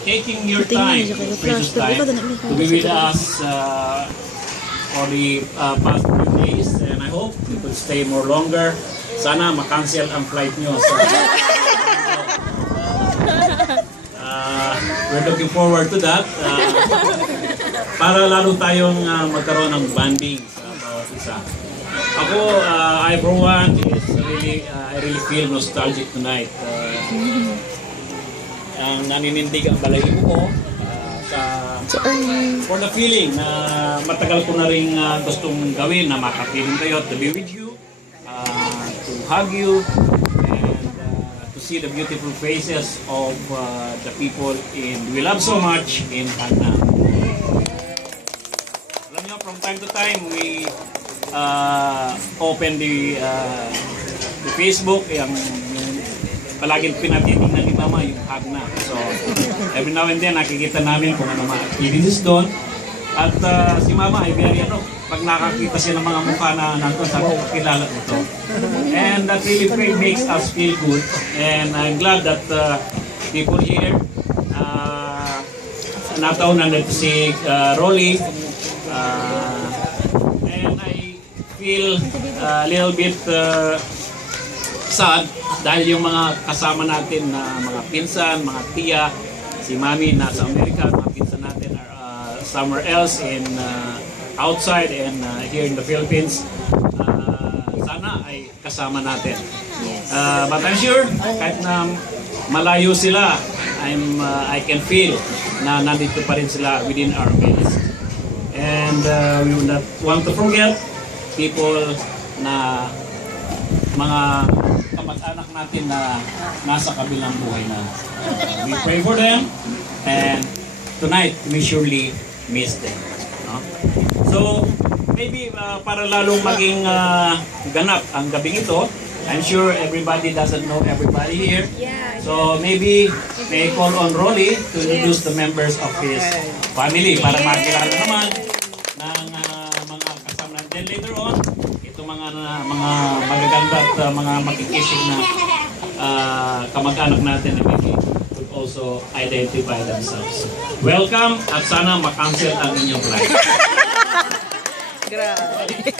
taking your time, precious time, to be with us for the past few days, and I hope you could stay more longer. Sana makancel ang flight nyo. So, we're looking forward to that. Para lalo tayong magkaroon ng banding sa bawat isa. Ako, I for one, I really feel nostalgic tonight. Ang naninindig ang balahibo ko for the feeling na matagal ko na rin gustong gawin, na makapiling kayo, to be with you, to hug you, and to see the beautiful faces of the people we love so much in Hagna. Alam nyo, from time to time, we open the Facebook, yung palaging pinatitingnan ni Mama yung Hagna. So, every now and then, nakikita namin kung ano mga activities doon. At si Mama ay very pag nakakita siya ng mga mukha na nandun, sabi ko, kilala ko ito. And that really makes us feel good. And I'm glad that people here, nataon na to si Rolly. And I feel a little bit sad dahil yung mga kasama natin na mga pinsan, mga tiya, si Mami nasa Amerika, mga pinsan natin are somewhere else in outside and here in the Philippines. Sana ay kasama natin. But I'm sure kahit na malayo sila, I can feel na nandito pa rin sila within our midst. And we will not want to forget people na mga kamag-anak natin na nasa kabilang buhay na. We pray for them, and tonight we surely miss them. No? So maybe para lalong maging ganap ang gabing ito, I'm sure everybody doesn't know everybody here. So maybe may call on Rolly to introduce the members of his family para makilala naman ng mga kasama natin. Then later on, mga magaganda at mga makikisig na kamag-anak natin na maybe could also identify themselves. Welcome at sana makancel ang inyong flight. Grabe.